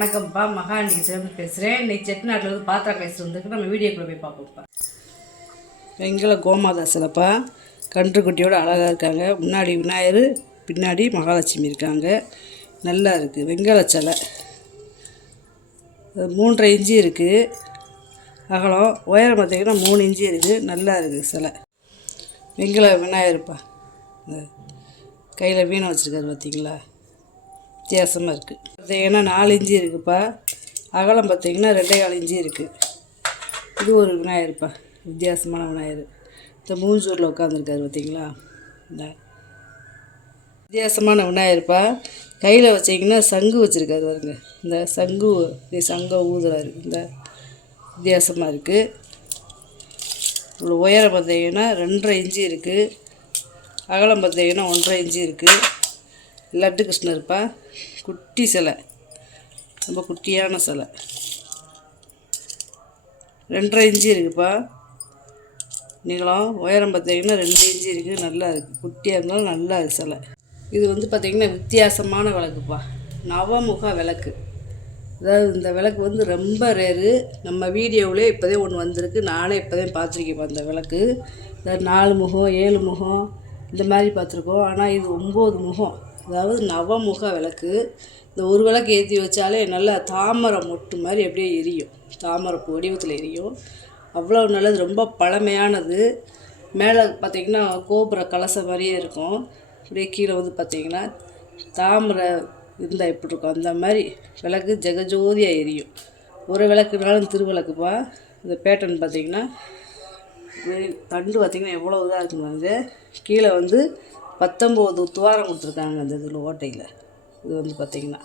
வணக்கம்ப்பா, மகாண்டி சிறப்பு பேசுகிறேன். இன்றைக்கி செட்டிநாட்டில் வந்து பாத்திரம் பேசுகிறது வந்துருக்கு. நம்ம வீடியோக்குள்ளே போய் பார்ப்போம்ப்பா. வெங்கல கோமாதா சிலைப்பா, கன்றுக்குட்டியோடு அழகாக இருக்காங்க. முன்னாடி விநாயகர், பின்னாடி மகாலட்சுமி இருக்காங்க. நல்லா இருக்குது. வெங்கல சிலை 3.5 இன்ச்சு இருக்குது அகலம். உயரம் பார்த்திங்கன்னா 3 இன்ச்சு இருக்குது. நல்லா இருக்குது சிலை. வெங்கல விநாயகர்ப்பா, கையில் வீணை வச்சுருக்காரு பார்த்திங்களா, வித்தியாசமாக இருக்குது. பார்த்திங்கன்னா 4 இன்ச்சு இருக்குதுப்பா. அகலம் பார்த்திங்கன்னா 2.25 இன்ச்சு இருக்குது. இது ஒரு விநாயகர்ப்பா, வித்தியாசமான விநாயகர். இந்த மூஞ்சூரில் உட்காந்துருக்காரு பார்த்திங்களா, இந்த வித்தியாசமான விநாயகர்ப்பா. கையில் வச்சிங்கன்னா சங்கு வச்சுருக்காரு பாருங்க. இந்த சங்கை ஊதுறாரு. இந்த வித்தியாசமாக இருக்குது. இவ்வளோ உயரம் பார்த்திங்கன்னா 2.5 இன்ச்சு இருக்குது. அகலம் பார்த்திங்கன்னா 1.5 இன்ச்சு இருக்குது. லட்டு கிருஷ்ணர்ப்பா, குட்டி சிலை, ரொம்ப குட்டியான சிலை. 2.5 இன்ச்சு இருக்குதுப்பா நீளம். உயரம் பார்த்திங்கன்னா 2 இன்ச்சு இருக்குது. நல்லா இருக்குது. குட்டியாக இருந்தாலும் நல்லா இருக்குது சிலை. இது வந்து பார்த்திங்கன்னா வித்தியாசமான விளக்குப்பா, நவமுக விளக்கு. அதாவது இந்த விளக்கு வந்து ரொம்ப ரேரு. நம்ம வீடியோவிலே இப்போதே ஒன்று வந்திருக்கு. நானே இப்போதே பார்த்துருக்கேன்ப்பா இந்த விளக்கு. அதாவது 4 முகம் 7 முகம் இந்த மாதிரி பார்த்துருக்கோம். ஆனால் இது 9 முகம், அதாவது நவமுக விளக்கு. இந்த ஒரு விளக்கு ஏற்றி வச்சாலே நல்லா தாமரை மொட்டு மாதிரி அப்படியே எரியும். தாமரை பூ வடிவத்தில் எரியும். அவ்வளோ நல்லது. ரொம்ப பழமையானது. மேலே பார்த்திங்கன்னா கோபுர கலசம் மாதிரியே இருக்கும். அப்படியே கீழே வந்து பார்த்திங்கன்னா தாமரை இருந்தால் எப்படி இருக்கும் அந்த மாதிரி விளக்கு ஜெகஜோதியாக எரியும். ஒரு விளக்குனாலும் திருவிளக்குப்பா. இந்த பேட்டர்ன் பார்த்திங்கன்னா தண்டு பார்த்திங்கன்னா எவ்வளோ இதாக இருக்குங்க. கீழே வந்து 19 துவாரம் கொடுத்துருக்காங்க. அந்த இதில் ஓட்டையில் இது வந்து பார்த்திங்கன்னா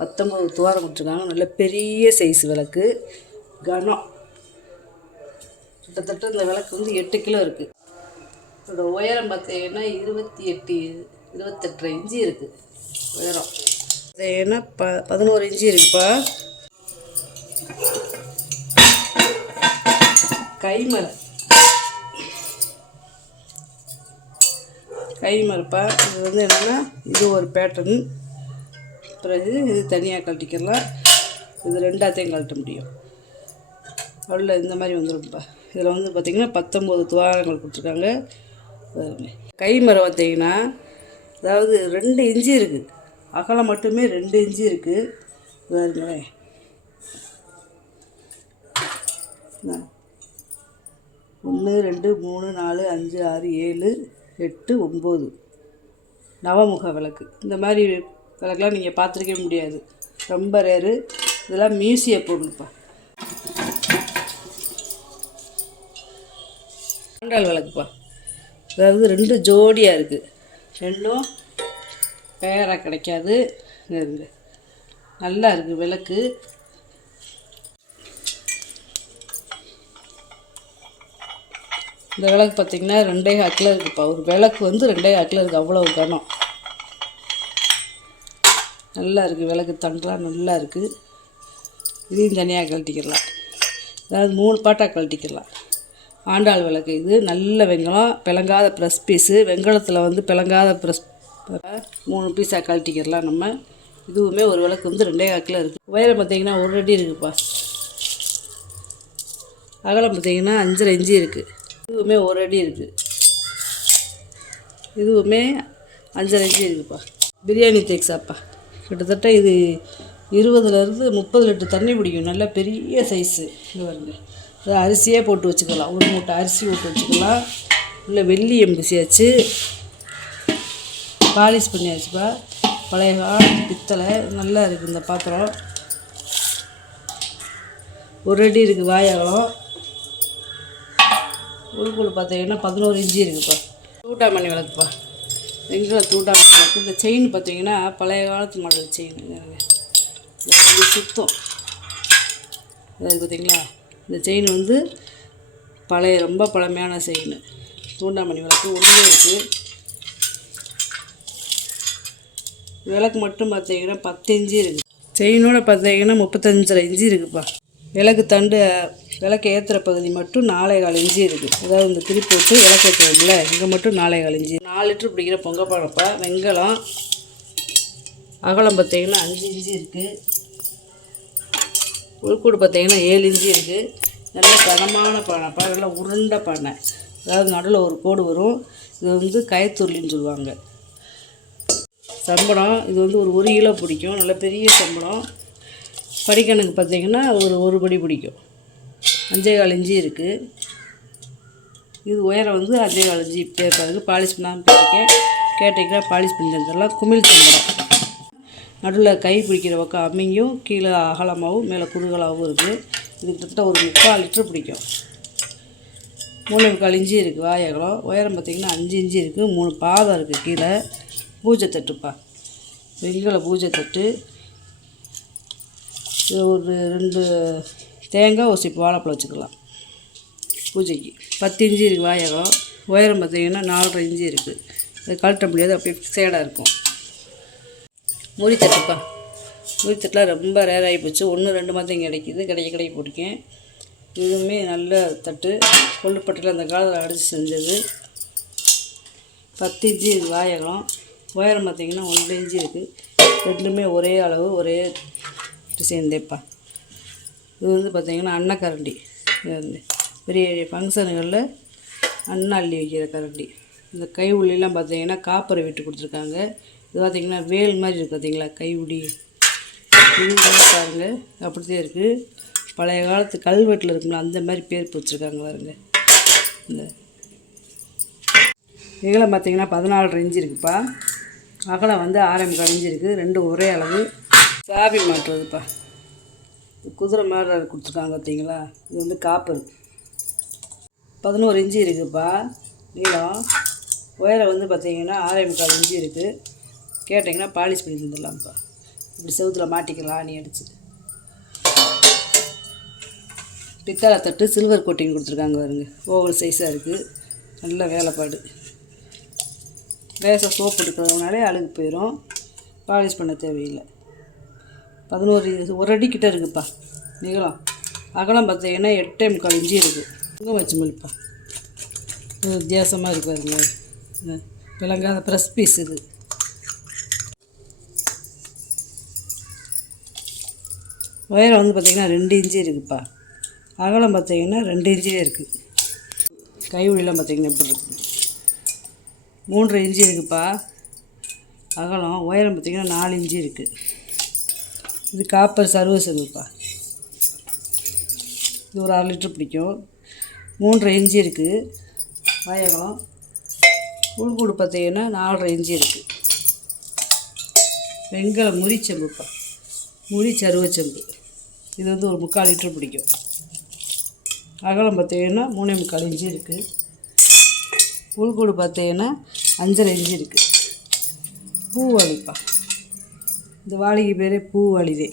19 துவாரம் கொடுத்துருக்காங்க. நல்ல பெரிய சைஸ் விளக்கு, கனம். கிட்டத்தட்ட இந்த விளக்கு வந்து 8 கிலோ இருக்குது. இதோட உயரம் பார்த்திங்கன்னா 28 இன்ச்சு இருக்குது உயரம். ஏன்னா 11 இன்ச்சு இருக்குப்பா. கைமரப்பா. இது வந்து என்னென்னா இது ஒரு பேட்டர்ன். பிறகு இது தனியாக கழட்டிக்கலாம். இது ரெண்டாத்தையும் கழட்ட முடியும். அவ்வளோ இந்த மாதிரி வந்துடும்ப்பா. இதில் வந்து பார்த்திங்கன்னா 19 துவாரங்கள் கொடுத்துருக்காங்க. கைமரம் பார்த்திங்கன்னா அதாவது 2 இன்ச்சு இருக்குது. அகலம் மட்டுமே 2 இன்ச்சு இருக்குது. பாருங்களேன், 1 2 3 4 5 6 7 8 9 நவமுக விளக்கு. இந்த மாதிரி விளக்கெலாம் நீங்கள் பார்த்துருக்கவே முடியாது. ரொம்ப ரேரு. இதெல்லாம் மியூசிய பொருள்ப்பா. ஆண்டாள் விளக்குப்பா. அதாவது 2 ஜோடியாக இருக்குது. 2ம் பேராக கிடைக்காது. நல்லா இருக்குது விளக்கு. இந்த விளக்கு பார்த்திங்கன்னா 2.25 கிலோ இருக்குதுப்பா. ஒரு விளக்கு வந்து 2.25 கிலோ இருக்குது. அவ்வளோ கனம். நல்லா இருக்குது விளக்கு. தண்டெலாம் நல்லா இருக்குது. இதையும் தனியாக கழட்டிக்கலாம். அதாவது 3 பாட்டாக கழட்டிக்கலாம். ஆண்டாள் விளக்கு இது. நல்ல வெங்கலம், பிளங்காத ப்ரெஸ் பீஸு. வெங்கலத்தில் வந்து பிளங்காத ப்ரெஸ் 3 பீஸாக கழட்டிக்கலாம் நம்ம. இதுவுமே ஒரு விளக்கு வந்து 2.25 கிலோ இருக்குது. உயரம் பார்த்திங்கன்னா 1 அடி இருக்குதுப்பா. அகலம் பார்த்திங்கன்னா 5.5 இன்ச்சு இருக்குது. இதுவுமே 1 அடி இருக்குது. இதுவுமே 5.5 இன்ச்சு இருக்குதுப்பா. பிரியாணி தேக்ஸாப்பா. கிட்டத்தட்ட இது 20லேருந்து 30 லிட்டர் தண்ணி பிடிக்கும். நல்ல பெரிய சைஸு. இது வருங்க. அது அரிசியே போட்டு வச்சுக்கலாம். ஒரு மூட்டை அரிசி போட்டு வச்சுக்கலாம். இல்லை வெள்ளி எம்பிசியாச்சு, பாலிஷ் பண்ணியாச்சுப்பா. பழைய கால பித்தளை. நல்லா இருக்குது இந்த பாத்திரம். 1 அடி இருக்குது வாயகலம். உள்குழு பார்த்திங்கன்னா 11 இன்ச்சு இருக்குதுப்பா. தூட்டாமணி விளக்குப்பா. வெங்கல தூட்டாமணி விளக்கு. இந்த செயின் பார்த்திங்கன்னா பழைய காலத்து மாடல் செயின். இது சுத்தம். அதாவது பார்த்திங்களா, இந்த செயின் வந்து பழைய ரொம்ப பழமையான செயின். தூண்டாமணி விளக்கு ஒன்றே இருக்குது. விளக்கு மட்டும் பார்த்திங்கன்னா 10 இன்ச்சு இருக்குது. செயினோட பார்த்திங்கன்னா 35 இன்ச்சு இருக்குதுப்பா. விளக்கு தண்டு விளக்கு ஏற்றுற பகுதி மட்டும் 4.25 இன்ச்சு இருக்குது. அதாவது இந்த திருப்பி வச்சு விளக்கு ஏற்றுவோம்ல, இங்கே மட்டும் 4.25 இன்ச்சு. 4 லிட்டர் பிடிக்கிற பொங்கப்பானப்பா. வெங்கலம். அகலம் பார்த்திங்கன்னா 5 இன்ச்சு இருக்குது. உள்கூடு பார்த்தீங்கன்னா 7 இன்ச்சு இருக்குது. நல்ல கனமான பானைப்பா, நல்லா உருண்டை பானை. அதாவது நடுவில் ஒரு கோடு வரும். இது வந்து கயத்துருளின்னு சொல்லுவாங்க. சம்பளம் இது வந்து ஒரு கிலோ பிடிக்கும். நல்ல பெரிய சம்பளம். படிக்கணுக்கு பார்த்தீங்கன்னா ஒரு படி பிடிக்கும். 5,4 இன்ச்சு இருக்குது. இது உயரம் வந்து 5,4 இன்ச்சு. இப்போ இருக்காது, பாலிஷ் பண்ணாமல் போயிருக்கேன். கேட்டிங்கன்னா பாலிஷ் பண்ணி தந்துடலாம். குமிழ் சம்பளம். நடுவில் கை பிடிக்கிற பக்கம் அம்மியும், கீழே அகலமாகவும் மேலே குறுகலாகவும் இருக்குது. இது கிட்டத்தட்ட ஒரு 3/4 லிட்டர் பிடிக்கும். 3,4 இன்ச்சு இருக்குது வாயகலம். உயரம் பார்த்திங்கன்னா 5 இன்ச்சு இருக்குது. 3 பாதம் இருக்குது. கீழே பூஜை தட்டுப்பா, வெண்கல பூஜை தட்டு. இது ஒரு 2 தேங்காய், ஒரு சிப்பு வாழைப்பழம் வச்சுக்கலாம் பூஜைக்கு. 10 இன்ச்சு இருக்குது வாயகலம். உயரம் பார்த்திங்கன்னா 4.5 இன்ச்சு இருக்குது. இது கழட்ட முடியாது, அப்படியே ஃபிக்ஸடாக இருக்கும். முறி தட்டுப்பா, முறி தட்டில் ரொம்ப ரேர் ஆகி போச்சு. 1-2 மாதம் கிடைக்கிது. கிடைக்க போட்டிருக்கேன். இதுவுமே நல்ல தட்டு. கொள்ளுப்பட்டில் அந்த காலத்தில் அடித்து செஞ்சது. 10 இன்ச்சு இது வாயகம். உயரம் பார்த்திங்கன்னா 1 இன்ச்சு இருக்குது. ரெண்டுமே ஒரே அளவு, ஒரே டிசைன் தேப்பா. இது வந்து பார்த்திங்கன்னா அன்னக்கரண்டி. பெரிய ஃபங்க்ஷனுகளில் அண்ணன் அள்ளி வைக்கிற கரண்டி. இந்த கை உள்ளிலாம் பார்த்திங்கன்னா காப்பரை விட்டு கொடுத்துருக்காங்க. இது பார்த்திங்கன்னா வேல் மாதிரி இருக்குது பார்த்திங்களா, கை உடி. இது பாருங்க, அப்படித்தான் இருக்குது. பழைய காலத்து கல்வெட்டில் இருக்குங்களா, அந்த மாதிரி பேர் வச்சுருக்காங்க பாருங்க. இந்த இதில் பார்த்திங்கன்னா 14.5 இன்ச்சு இருக்குப்பா. அகலம் வந்து 6,4 இன்ச்சு இருக்குது. 2 ஒரே அளவு. சாவி மாட்டுறதுப்பா. குதிரை மாதிரி கொடுத்துருக்காங்க பார்த்தீங்களா. இது வந்து காப்பர். 11 இன்ச்சு இருக்குதுப்பா நீளம். உயரம் வந்து பார்த்திங்கன்னா 6,4 இன்ச்சு இருக்குது. கேட்டிங்கன்னா பாலிஷ் பண்ணி தந்துடலாம்ப்பா. இப்படி செவுத்தில் மாட்டிக்கலாம் ஆணி அடிச்சு. பித்தளை தட்டு, சில்வர் கோட்டிங் கொடுத்துருக்காங்க பாருங்க. ஓவல் சைஸாக இருக்குது. நல்ல வேலைப்பாடு. லேசாக சோப்பு எடுக்கிறதுனாலே அழுகு போயிடும். பாலிஷ் பண்ண தேவையில்லை. 11 ஒரு அடி கிட்ட இருக்குதுப்பா நீளம். அகலம் பார்த்தீங்கன்னா 8,4 இன்ச்சு இருக்குது. இங்கே வச்சு மல்லிப்பா. இது வித்தியாசமாக இருக்கு பாருங்க. விளங்காத ப்ரெஸ் பீஸ் இது. உயரம் வந்து பார்த்திங்கன்னா 2 இன்ச்சு இருக்குதுப்பா. அகலம் பார்த்திங்கன்னா 2 இன்ச்சிலே இருக்குது. கை உளிலாம் பார்த்திங்கன்னா எப்படி இருக்குது. 3.5 இன்ச்சு இருக்குதுப்பா அகலம். உயரம் பார்த்திங்கன்னா 4 இன்ச்சு இருக்குது. இது காப்பர் சர்வீஸுங்கப்பா. இது ஒரு 6 லிட்டர் பிடிக்கும். 3.5 இன்ச்சு இருக்குது வாயகம். உள்கூடு பார்த்திங்கன்னா 4.5 இன்ச்சு இருக்குது. வெங்கல முறிச்செம்புப்பா, முறி சருவச்செம்பு. இது வந்து ஒரு 3/4 லிட்டர் பிடிக்கும். அகலம் பார்த்திங்கன்னா 3,4 இன்ச்சு இருக்குது. உள்கூடு பார்த்திங்கன்னா 5.5 இன்ச்சு இருக்குது. பூவாளிப்பா. இந்த வாளிக்கு பேரே பூவாளிதே.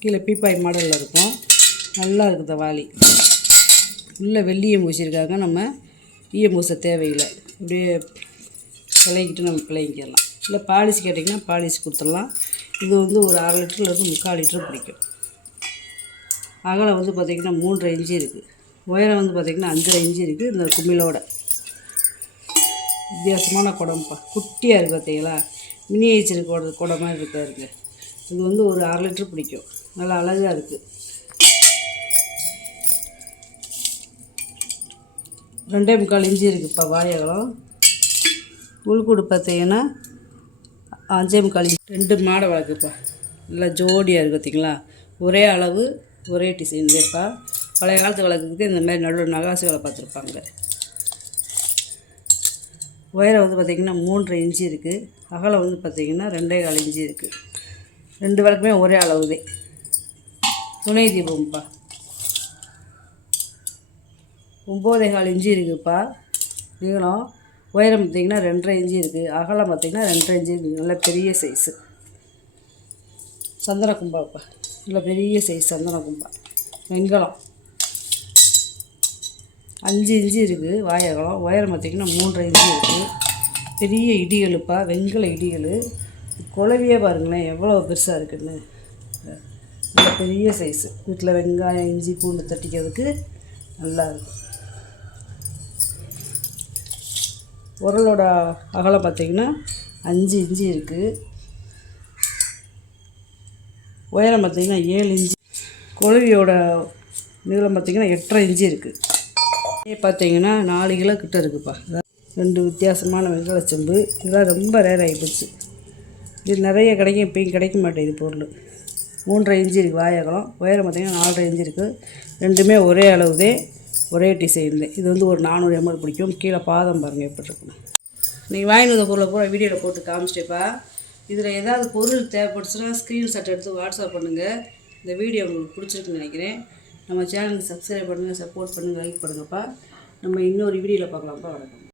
கீழே பீப்பாய் மாடலில் இருக்கும். நல்லா இருக்குது இந்த வாளி. உள்ளே வெள்ளியம் பூசியிருக்காங்க. நம்ம ஈயம் பூச தேவையில்லை. இப்படியே விளங்கிட்டு நம்ம பிள்ளைங்கிடலாம். இல்லை பாலிஷ் கேட்டிங்கன்னா பாலிஷ் கொடுத்துடலாம். இது வந்து ஒரு 1/2 லிட்டர்லேருந்து 3/4 லிட்டர் பிடிக்கும். அகலம் வந்து பார்த்திங்கன்னா 3.5 இன்ச்சு இருக்குது. உயரம் வந்து பார்த்திங்கன்னா 5.5 இன்ச்சு இருக்குது. இந்த கும்மிலோட வித்தியாசமான குடம்பா. குட்டியாக இருக்குது பார்த்தீங்களா. மினியேச்சர் குடம் மாதிரி இருக்காருங்க. இது வந்து ஒரு 1/2 லிட்டர் பிடிக்கும். நல்லா அழகாக இருக்குது. 2.4 இன்ச்சு இருக்குதுப்பா வாயகலம். உள்கூடு பார்த்தீங்கன்னா 5.4 இன்ச்சு. 2 மாடை வளர்க்குப்பா. நல்லா ஜோடியாக இருக்குது பார்த்தீங்களா. ஒரே அளவு, ஒரே டிசைன் தேப்பா. பழைய காலத்து வளர்க்குறதுக்கு இந்த மாதிரி நடுவில் நகாசு வேலை பார்த்துருப்பாங்க. உயரம் வந்து பார்த்திங்கன்னா 3.5 இன்ச்சு இருக்குது. அகலம் வந்து பார்த்திங்கன்னா 2.4 இன்ச்சு இருக்குது. 2 விளக்குமே ஒரே அளவுதே. துணை தீபம்ப்பா. 9.4 இன்ச்சு இருக்குதுப்பா நீளம். உயரம் பார்த்திங்கன்னா 2.5 இன்ச்சு இருக்குது. அகலம் பார்த்திங்கன்னா 2.5 இன்ச்சு இருக்குது. நல்ல பெரிய சைஸு சந்தன கும்பாப்பா. நல்ல பெரிய சைஸ் சந்தன கும்பா. வெங்கலம் 5 இன்ச்சு இருக்குது வாயகலம். உயரம் பார்த்திங்கன்னா 3.5 இன்ச்சு இருக்குது. பெரிய இடிகளுப்பா, வெங்கல இடிகள். குழவியே பாருங்களேன் எவ்வளோ பெருசாக இருக்குதுன்னு. நல்ல பெரிய சைஸு. வீட்டில் வெங்காயம், இஞ்சி, பூண்டு தட்டிக்கிறதுக்கு நல்லாயிருக்கும். உரலோட அகலம் பார்த்திங்கன்னா 5 இன்ச்சு இருக்குது. உயரம் பார்த்திங்கன்னா 7 இன்ச்சு. குழவியோட நீளம் பார்த்திங்கன்னா 8.5 இன்ச்சு இருக்குது. பார்த்தீங்கன்னா 4 கிலோ கிட்ட இருக்குப்பா. 2 வித்தியாசமான வெண்கல செம்பு. இதெல்லாம் ரொம்ப ரேர் ஆகிப்போச்சு. இது நிறைய கிடைக்கும், இப்போயும் கிடைக்க மாட்டேங்குது பொருள். 3.5 இன்ச்சு இருக்குது வாயகலம். உயரம் பார்த்திங்கன்னா 4.5 இன்ச்சு இருக்குது. ரெண்டுமே ஒரே அளவுதே, ஒரே டிசைன் தான். இது வந்து ஒரு 400 ml பிடிக்கும். கீழே பாதம் பாருங்கள் எப்படி இருக்குன்னு. நீங்கள் வாங்கிட்டு வந்த பொருளை பூரா வீடியோவில் போட்டு காமிச்சிட்டேப்பா. இதில் ஏதாவது பொருள் தேவைப்படுச்சுன்னா ஸ்க்ரீன்ஷாட் எடுத்து வாட்ஸ்அப் பண்ணுங்கள். இந்த வீடியோ உங்களுக்கு பிடிச்சிருக்குன்னு நினைக்கிறேன். நம்ம சேனலுக்கு சப்ஸ்கிரைப் பண்ணுங்கள், சப்போர்ட் பண்ணுங்கள், லைக் பண்ணுங்கப்பா. நம்ம இன்னொரு வீடியோவில் பார்க்கலாம்ப்பா. வணக்கம்.